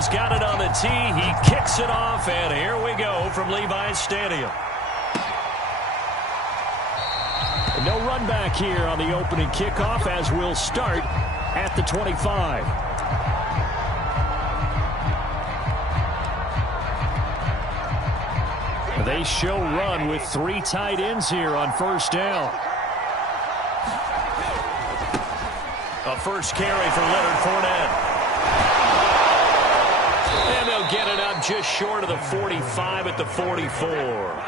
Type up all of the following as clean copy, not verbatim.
Williams got it on the tee. He kicks it off, and here we go from Levi's Stadium. No run back here on the opening kickoff as we'll start at the 25. They show run with 3 tight ends here on first down. A first carry for Leonard Fournette. And they'll get it up just short of the 45 at the 44.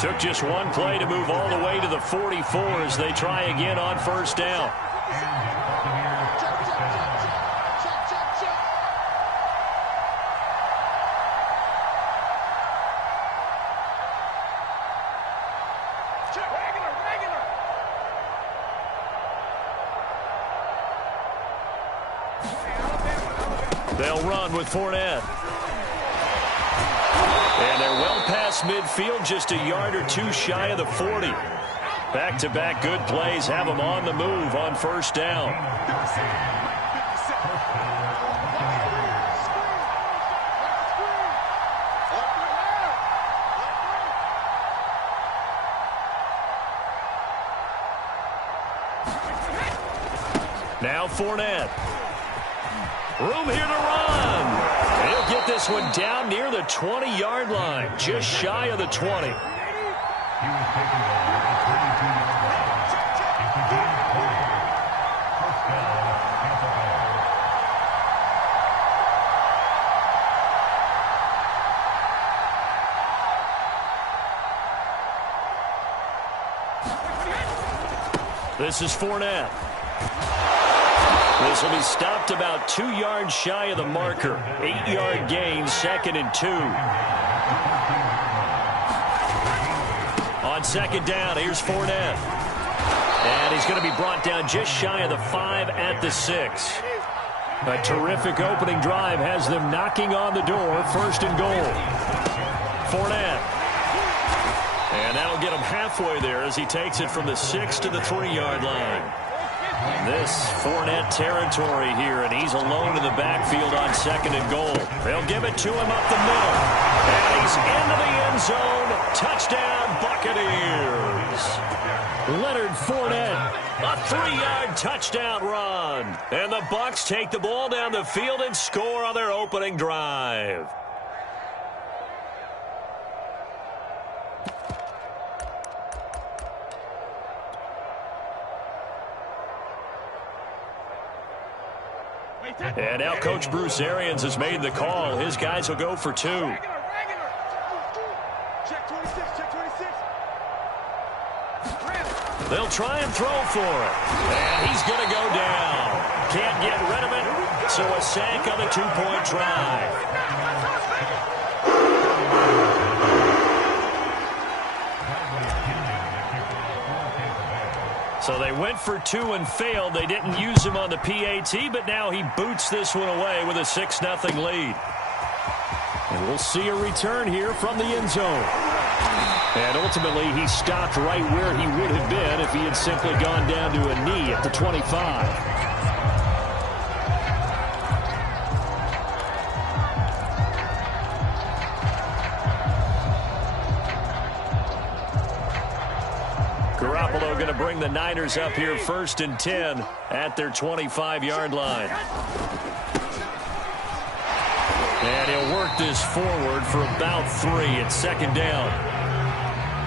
Took just one play to move all the way to the 44 as they try again on first down. They'll run with Fournette. And they're well past midfield, just a yard or two shy of the 40. Back-to-back good plays have them on the move on first down. Now Fournette. Room here to run. He'll get this one down near the 20-yard line, just shy of the 20. This is Fournette. This will be stopped about 2 yards shy of the marker. 8-yard gain, 2nd and 2. On second down, here's Fournette. And he's going to be brought down just shy of the 5 at the 6. A terrific opening drive has them knocking on the door, 1st and goal. Fournette. And that'll get him halfway there as he takes it from the 6 to the 3-yard line. This Fournette territory here, and he's alone in the backfield on 2nd and goal. They'll give it to him up the middle. And he's into the end zone. Touchdown, Buccaneers. Leonard Fournette, a 3-yard touchdown run. And the Bucs take the ball down the field and score on their opening drive. And now Coach Bruce Arians has made the call. His guys will go for 2. They'll try and throw for it. And he's going to go down. Can't get rid of it, so a sack on the 2-point try. So they went for 2 and failed. They didn't use him on the PAT, but now he boots this one away with a 6-0 lead. And we'll see a return here from the end zone. And ultimately, he stopped right where he would have been if he had simply gone down to a knee at the 25. Garoppolo going to bring the Niners up here 1st and 10 at their 25-yard line. And he'll work this forward for about 3 at 2nd down.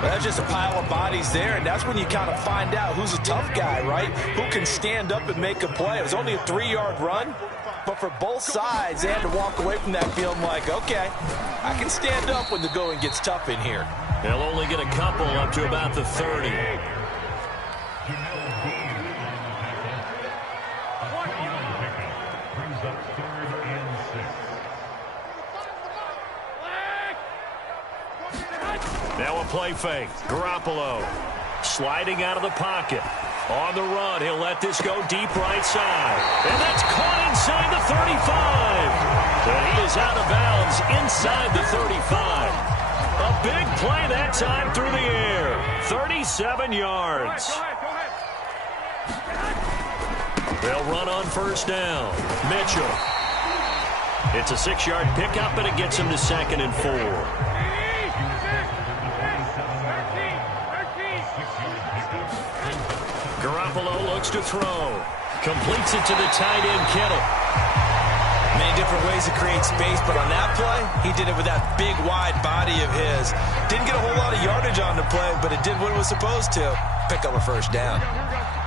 Well, that's just a pile of bodies there, and that's when you kind of find out who's a tough guy, right? Who can stand up and make a play. It was only a 3-yard run, but for both sides, they had to walk away from that feeling like, okay, I can stand up when the going gets tough in here. They'll only get a couple up to about the 30. Now a play fake. Garoppolo sliding out of the pocket. On the run, he'll let this go deep right side. And that's caught inside the 35. And he is out of bounds inside the 35. A big play that time through the air. 37 yards. They'll run on first down. Mitchell. It's a 6-yard pickup, and it gets him to 2nd and 4. Garoppolo looks to throw. Completes it to the tight end, Kittle. Many different ways to create space, but on that play, he did it with that big, wide body of his. Didn't get a whole lot of yardage on the play, but it did what it was supposed to. Pick up a first down.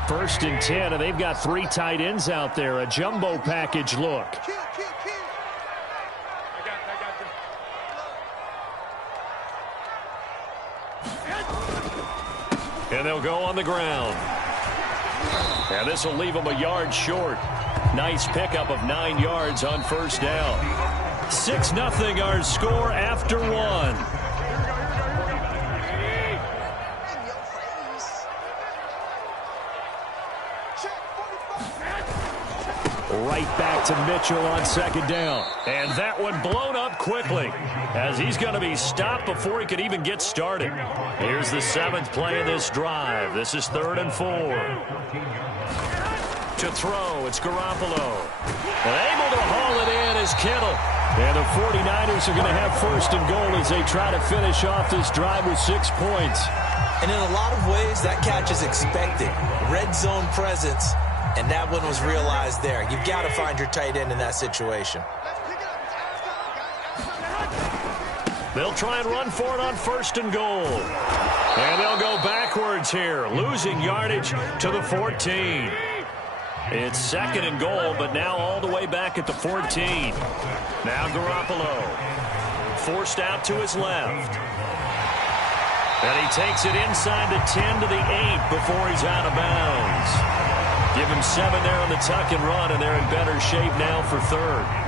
1st and 10, and they've got 3 tight ends out there. A jumbo package look. And they'll go on the ground. And this will leave them a yard short. Nice pickup of 9 yards on 1st down. 6-0 our score after 1. Right back to Mitchell on 2nd down. And that one blown up quickly as he's going to be stopped before he could even get started. Here's the 7th play of this drive. This is 3rd and 4. To throw, it's Garoppolo. And able to haul it in is Kittle. And the 49ers are going to have 1st and goal as they try to finish off this drive with 6 points. And in a lot of ways, that catch is expected. Red zone presence. And that one was realized there. You've got to find your tight end in that situation. They'll try and run for it on 1st and goal. And they'll go backwards here, losing yardage to the 14. It's 2nd and goal, but now all the way back at the 14. Now Garoppolo forced out to his left. And he takes it inside the 10 to the 8 before he's out of bounds. Give him 7 there on the tuck and run, and they're in better shape now for 3rd.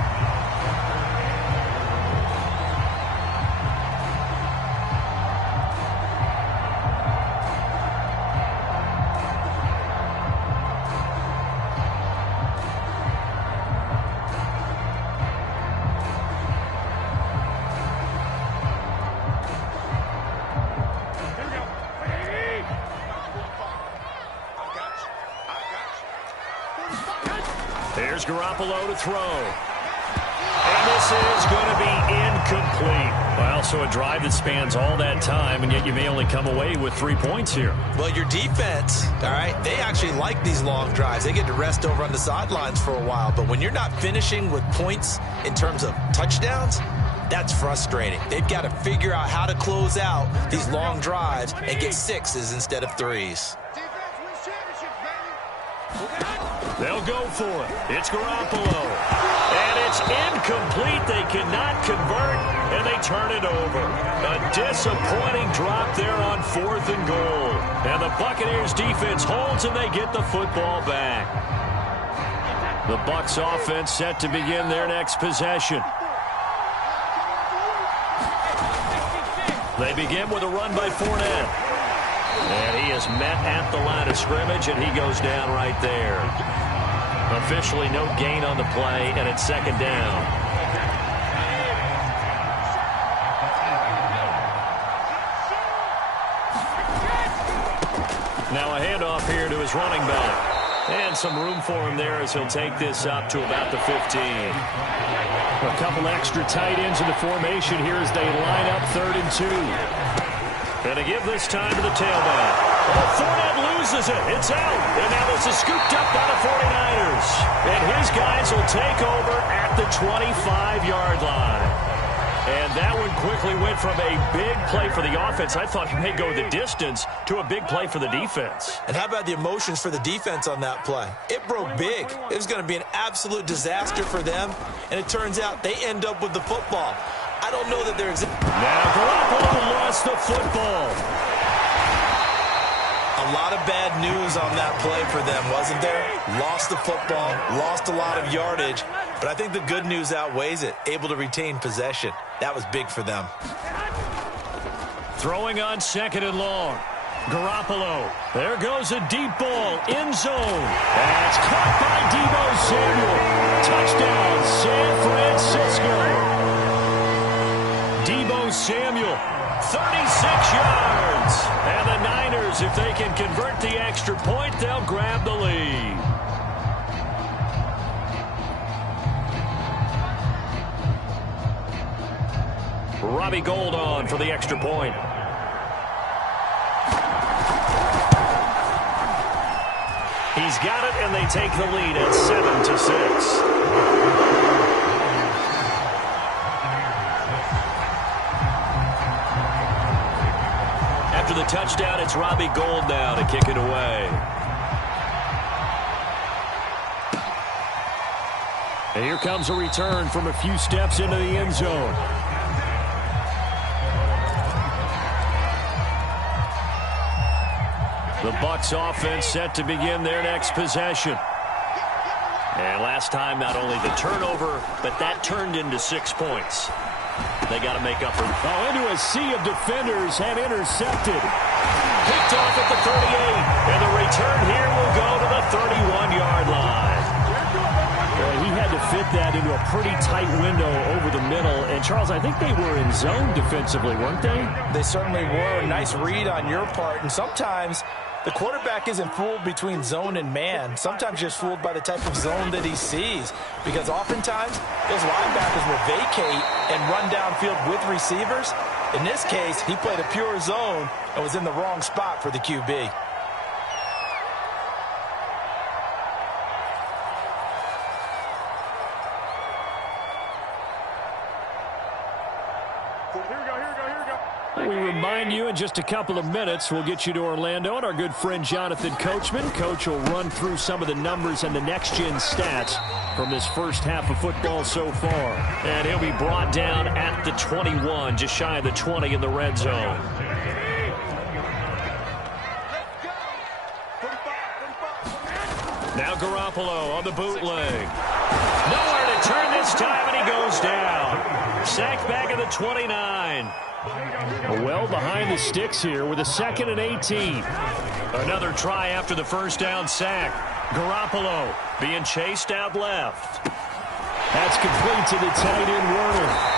Here's Garoppolo to throw. And this is going to be incomplete. Well, so a drive that spans all that time, and yet you may only come away with 3 points here. Well, your defense, all right, they actually like these long drives. They get to rest over on the sidelines for a while. But when you're not finishing with points in terms of touchdowns, that's frustrating. They've got to figure out how to close out these long drives and get 6s instead of 3s. They'll go for it. It's Garoppolo. And it's incomplete. They cannot convert, and they turn it over. A disappointing drop there on 4th and goal. And the Buccaneers defense holds, and they get the football back. The Bucs offense set to begin their next possession. They begin with a run by Fournette. And he is met at the line of scrimmage, and he goes down right there. Officially no gain on the play, and it's 2nd down. Now a handoff here to his running back. And some room for him there as he'll take this up to about the 15. A couple extra tight ends in the formation here as they line up 3rd and 2. And to give this time to the tailback. Oh, Fournette loses it. It's out. And now this is scooped up by the 49ers. And his guys will take over at the 25-yard line. And that one quickly went from a big play for the offense, I thought he may go the distance, to a big play for the defense. And how about the emotions for the defense on that play? It broke big. It was going to be an absolute disaster for them. And it turns out they end up with the football. I don't know that they're... Now Garoppolo lost the football. A lot of bad news on that play for them, wasn't there? Lost the football, lost a lot of yardage, but I think the good news outweighs it. Able to retain possession. That was big for them. Throwing on 2nd and long. Garoppolo. There goes a deep ball. End zone. That's caught by Deebo Samuel. Touchdown, San Francisco. Deebo Samuel, 36 yards. And the Niners, if they can convert the extra point, they'll grab the lead. Robbie Gould on for the extra point. He's got it, and they take the lead at 7-6. After the touchdown, it's Robbie Gould now to kick it away. And here comes a return from a few steps into the end zone. The Bucs offense set to begin their next possession. And last time, not only the turnover, but that turned into 6 points. They got to make up for it. Oh, into a sea of defenders and intercepted. Picked off at the 38. And the return here will go to the 31-yard line. He had to fit that into a pretty tight window over the middle. And, Charles, I think they were in zone defensively, weren't they? They certainly were. Nice read on your part. And sometimes the quarterback isn't fooled between zone and man. Sometimes just fooled by the type of zone that he sees. Because oftentimes, those linebackers will vacate and run downfield with receivers. In this case, he played a pure zone and was in the wrong spot for the QB. We remind you in just a couple of minutes, we'll get you to Orlando and our good friend Jonathan Coachman. Coach will run through some of the numbers and the next-gen stats from this first half of football so far. And he'll be brought down at the 21, just shy of the 20 in the red zone. Now Garoppolo on the bootleg. Nowhere to turn this time, and he goes down. Sacked back at the 29. Well behind the sticks here with a 2nd and 18. Another try after the first down sack. Garoppolo being chased out left. That's complete to the tight end Werner.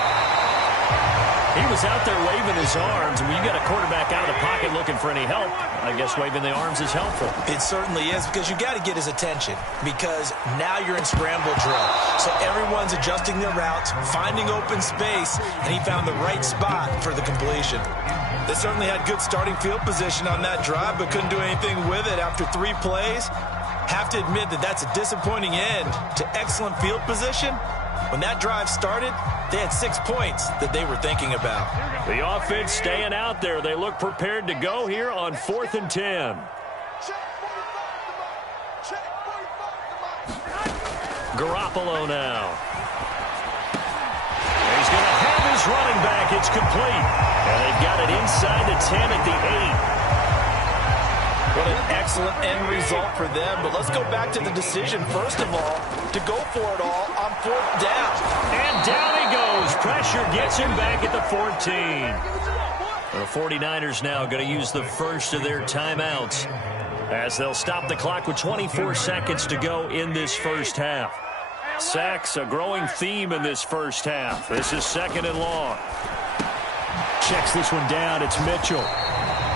He was out there waving his arms. When you got a quarterback out of the pocket looking for any help, I guess waving the arms is helpful. It certainly is, because you got to get his attention, because now you're in scramble drill. So everyone's adjusting their routes, finding open space, and he found the right spot for the completion. They certainly had good starting field position on that drive, but couldn't do anything with it after 3 plays. Have to admit that that's a disappointing end to excellent field position. When that drive started, they had 6 points that they were thinking about. The offense staying out there. They look prepared to go here on 4th and 10. Garoppolo now. And he's going to have his running back. It's complete. And they've got it inside the 10 at the 8. What an excellent end result for them. But let's go back to the decision, first of all, to go for it all on 4th down. And down he goes. Pressure gets him back at the 14. The 49ers now going to use the first of their timeouts as they'll stop the clock with 24 seconds to go in this first half. Sacks, a growing theme in this first half. This is 2nd and long. Checks this one down. It's Mitchell.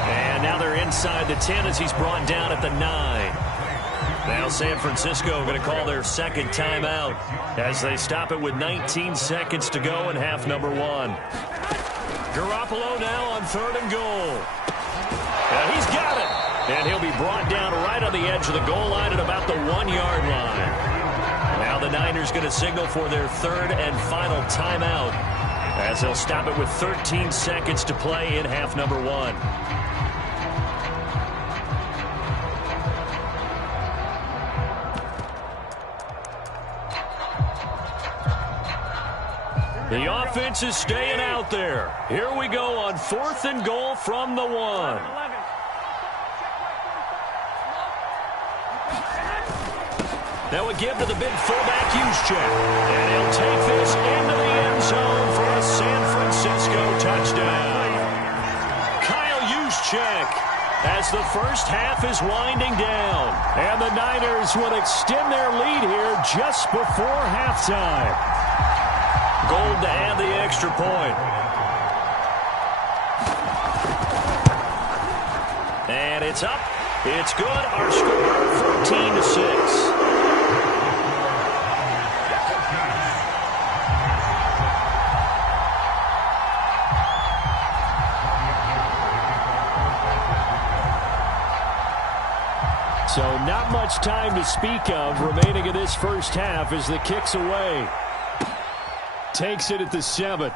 And now they're inside the 10 as he's brought down at the 9. Now San Francisco going to call their 2nd timeout as they stop it with 19 seconds to go in half number 1. Garoppolo now on 3rd and goal. And he's got it. And he'll be brought down right on the edge of the goal line at about the 1-yard line. Now the Niners going to signal for their 3rd and final timeout as they'll stop it with 13 seconds to play in half number 1. The offense is staying out there. Here we go on 4th and goal from the 1. Now a give to the big fullback Juszczyk. And he'll take this into the end zone for a San Francisco touchdown. Kyle Juszczyk as the first half is winding down. And the Niners will extend their lead here just before halftime. Gould to add the extra point. And it's up. It's good. Our score, 14-6. not much time to speak of remaining in this first half as the kick's away. Takes it at the 7.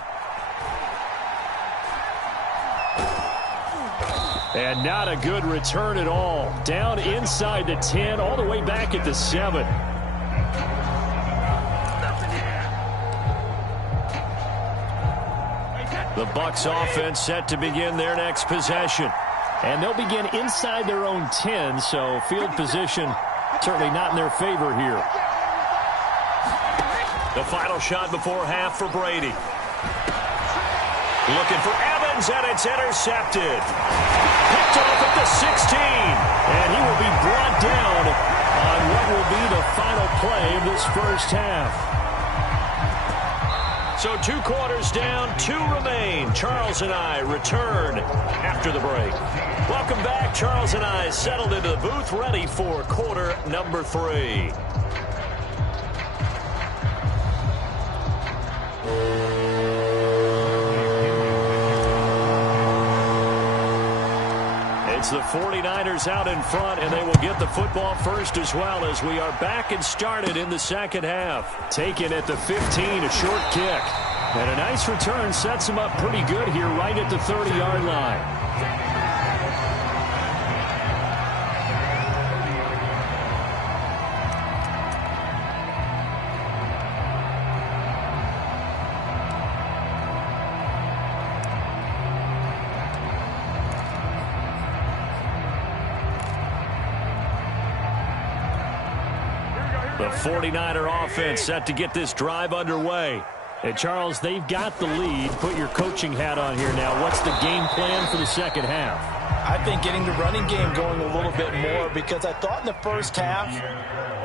And not a good return at all. Down inside the 10, all the way back at the 7. The Bucs offense set to begin their next possession. And they'll begin inside their own 10, so field position certainly not in their favor here. The final shot before half for Brady. Looking for Evans, and it's intercepted. Picked off at the 16. And he will be brought down on what will be the final play of this first half. So 2 quarters down, 2 remain. Charles and I return after the break. Welcome back. Charles and I settled into the booth, ready for quarter number 3. It's the 49ers out in front, and they will get the football first as well as we are back and started in the second half. Taken at the 15, a short kick. And a nice return sets them up pretty good here right at the 30-yard line. The 49er offense set to get this drive underway. And, Charles, they've got the lead. Put your coaching hat on here now. What's the game plan for the second half? I think getting the running game going a little bit more, because I thought in the first half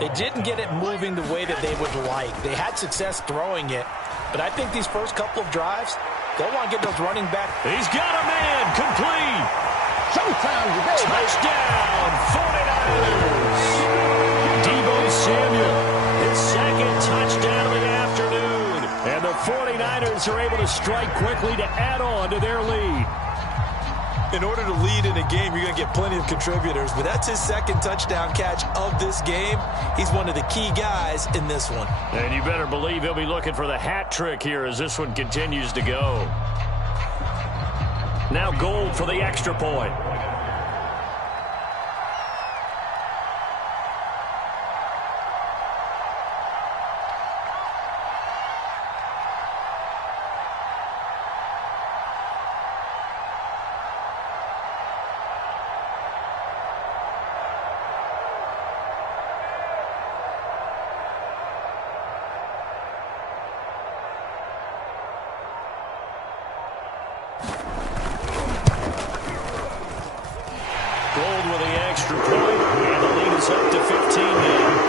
they didn't get it moving the way that they would like. They had success throwing it, but I think these first couple of drives, they'll want to get those running back. He's got a man. Complete. Showtime today. Touchdown, 49ers. Deebo Samuel, his second touchdown of the afternoon. And the 49ers are able to strike quickly to add on to their lead. In order to lead in a game, you're going to get plenty of contributors, but that's his second touchdown catch of this game. He's one of the key guys in this one. And you better believe he'll be looking for the hat trick here as this one continues to go. Now Gold for the extra point. Gold with the extra point, and the lead is up to 15 now.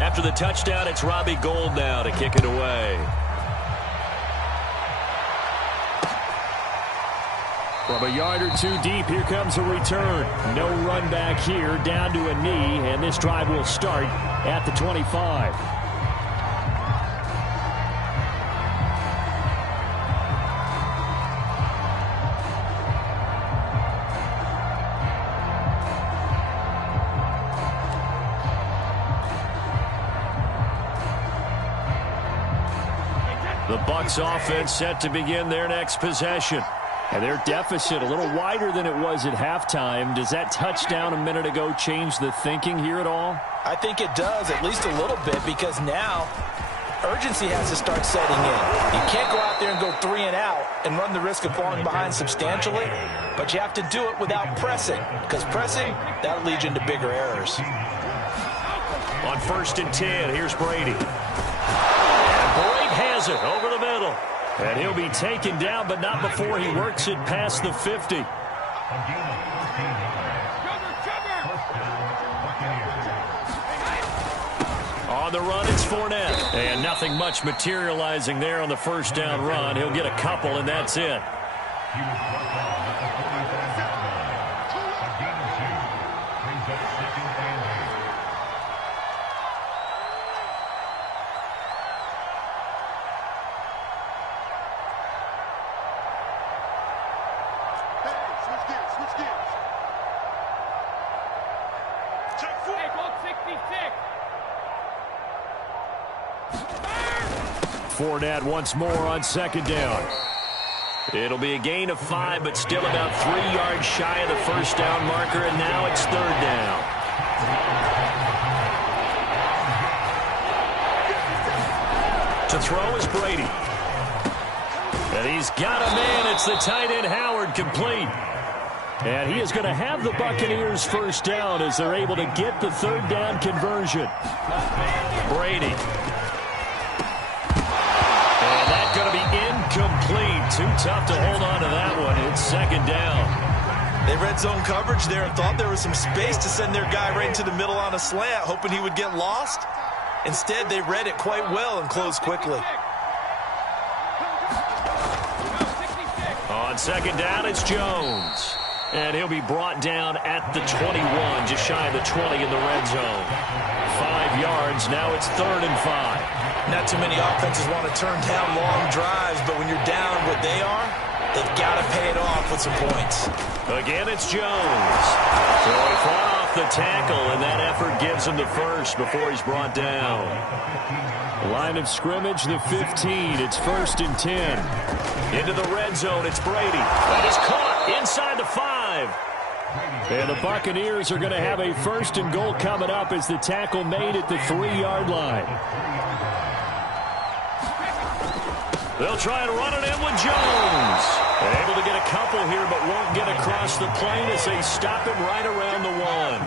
After the touchdown, it's Robbie Gould now to kick it away. From a yard or two deep, here comes a return. No run back here, down to a knee, and this drive will start at the 25. The Bucs offense set to begin their next possession. And their deficit a little wider than it was at halftime. Does that touchdown a minute ago change the thinking here at all? I think it does, at least a little bit, because now urgency has to start setting in. You can't go out there and go 3 and out and run the risk of falling behind substantially, but you have to do it without pressing, because pressing, that leads you into bigger errors. On 1st and 10, here's Brady. And great hand has it over the middle. And he'll be taken down, but not before he works it past the 50. On the run, it's Fournette. And nothing much materializing there on the first down run. He'll get a couple, and that's it. Fournette once more on second down. It'll be a gain of 5, but still about 3 yards shy of the first down marker, and now it's third down. To throw is Brady. And he's got a man. It's the tight end Howard, complete. And he is going to have the Buccaneers first down as they're able to get the third down conversion. Brady. Going to be incomplete. Too tough to hold on to that one. It's second down. They read zone coverage there and thought there was some space to send their guy right into the middle on a slant, hoping he would get lost. Instead, they read it quite well and closed quickly. On second down, it's Jones. And he'll be brought down at the 21, just shy of the 20 in the red zone. 5 yards. Now it's 3rd and 5. Not too many offenses want to turn down long drives, but when you're down what they are, they've got to pay it off with some points. Again, it's Jones. So he fought off the tackle, and that effort gives him the first before he's brought down. Line of scrimmage, the 15. It's 1st and 10. Into the red zone, it's Brady. That is caught inside the 5. And the Buccaneers are going to have a 1st and goal coming up as the tackle made at the 3-yard line. They'll try and run it in with Jones. Able to get a couple here, but won't get across the plane as they stop him right around the 1.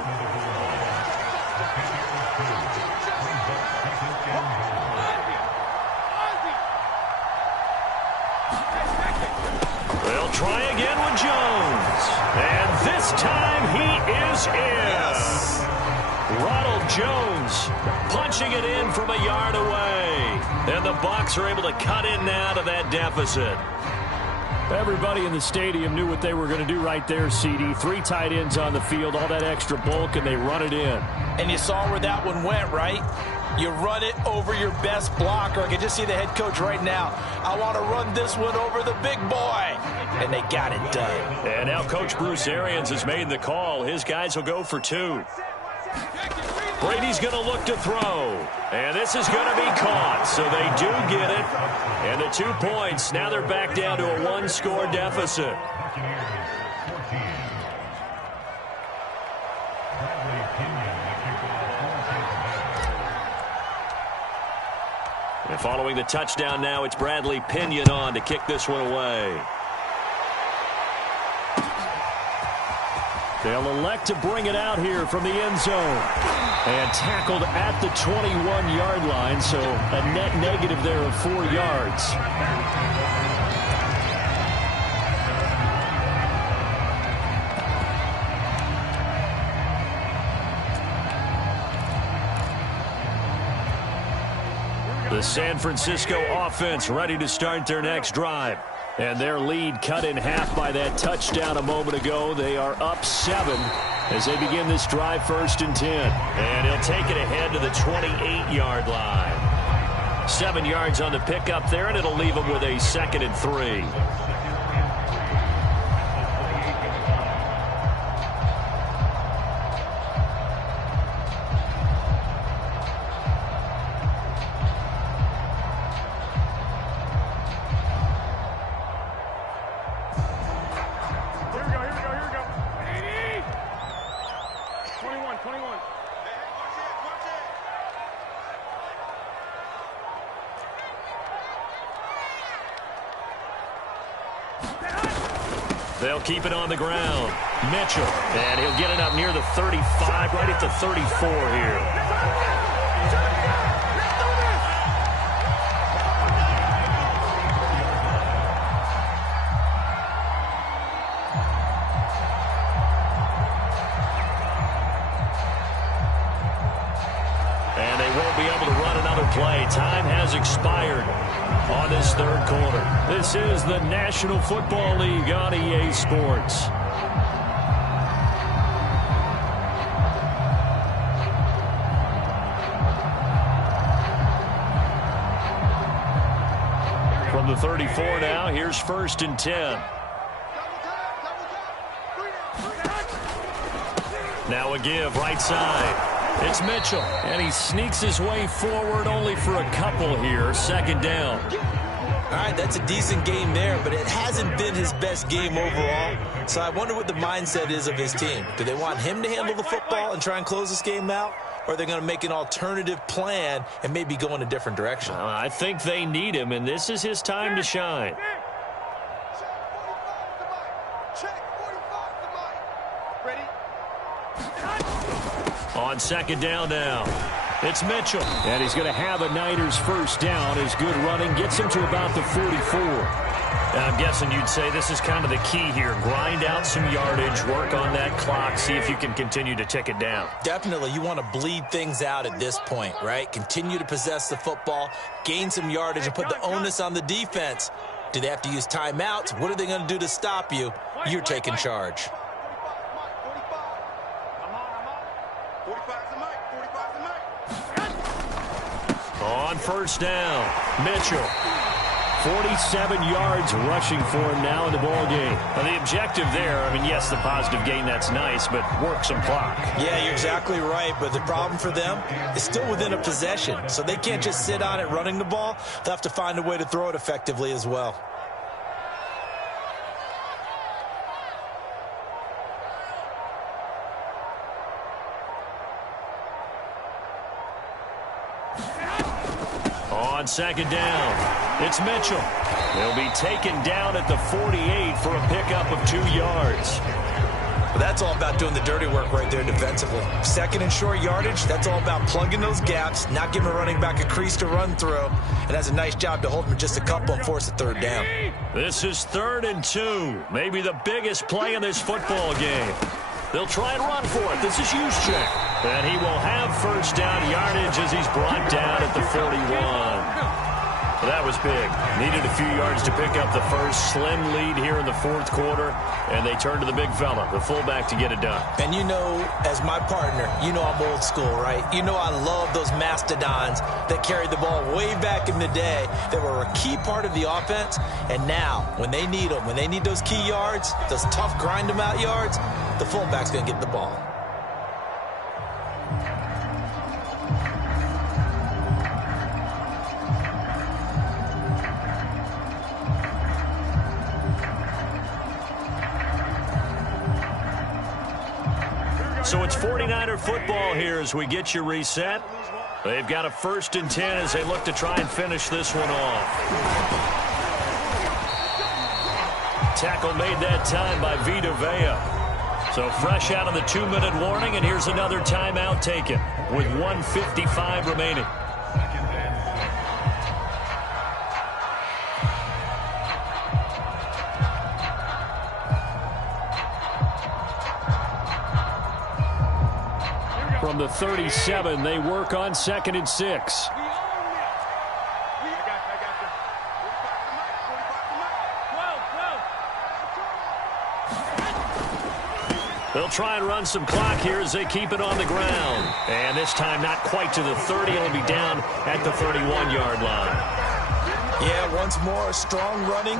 They'll try again with Jones. And this time he is in. Yes. Ronald Jones punching it in from a yard away. And the Bucs are able to cut in now to that deficit. Everybody in the stadium knew what they were going to do right there, CD. 3 tight ends on the field, all that extra bulk, and they run it in. And you saw where that one went, right? You run it over your best blocker. I can just see the head coach right now. I want to run this one over the big boy. And they got it done. And now Coach Bruce Arians has made the call. His guys will go for 2. Brady's going to look to throw. And this is going to be caught. So they do get it. And the 2 points. Now they're back down to a 1-score deficit. And following the touchdown now, it's Bradley Pinion on to kick this one away. They'll elect to bring it out here from the end zone. And tackled at the 21-yard line, so a net negative there of 4 yards. The San Francisco offense ready to start their next drive. And their lead cut in half by that touchdown a moment ago. They are up 7 as they begin this drive, 1st and 10. And he'll take it ahead to the 28-yard line. 7 yards on the pickup there, and it'll leave them with a 2nd and 3. They'll keep it on the ground. Mitchell, and he'll get it up near the 35, right at the 34 here. play. Time has expired on this third quarter. This is the National Football League on EA Sports. From the 34 now, here's 1st and 10. Now a give, right side. It's Mitchell, and he sneaks his way forward only for a couple here. 2nd down. All right, that's a decent game there, but it hasn't been his best game overall. So I wonder what the mindset is of his team. Do they want him to handle the football and try and close this game out? Or are they going to make an alternative plan and maybe go in a different direction? I think they need him, and this is his time to shine. On 2nd down now, it's Mitchell. And he's going to have a Niners 1st down. His good running gets him to about the 44. And I'm guessing you'd say this is kind of the key here. Grind out some yardage, work on that clock, see if you can continue to tick it down. Definitely, you want to bleed things out at this point, right? Continue to possess the football, gain some yardage, and put the onus on the defense. Do they have to use timeouts? What are they going to do to stop you? You're taking charge. On 1st down, Mitchell. 47 yards rushing for him now in the ball game. Now the objective there, I mean, yes, the positive gain, that's nice, but work some clock. Yeah, you're exactly right, but the problem for them is still within a possession, so they can't just sit on it running the ball. They'll have to find a way to throw it effectively as well. On 2nd down, it's Mitchell. They'll be taken down at the 48 for a pickup of 2 yards. But that's all about doing the dirty work right there defensively. 2nd and short yardage, that's all about plugging those gaps, not giving a running back a crease to run through, and that's a nice job to hold him just a couple and force a 3rd down. This is 3rd and 2, maybe the biggest play in this football game. They'll try and run for it. This is Juszczyk. And he will have 1st down yardage as he's brought down at the 41. Well, that was big. Needed a few yards to pick up the first. Slim lead here in the 4th quarter. And they turn to the big fella, the fullback, to get it done. And you know, as my partner, you know I'm old school, right? You know I love those mastodons that carried the ball way back in the day. They were a key part of the offense. And now, when they need them, when they need those key yards, those tough grind-them-out yards, the fullback's going to get the ball. So it's 49er football here as we get you reset. They've got a 1st and 10 as they look to try and finish this one off. Tackle made that time by Vita Vea. So fresh out of the 2-minute warning, and here's another timeout taken with 1:55 remaining. From the 37, they work on 2nd and 6. They'll try and run some clock here as they keep it on the ground. And this time not quite to the 30. It'll be down at the 31-yard line. Yeah, once more, strong running.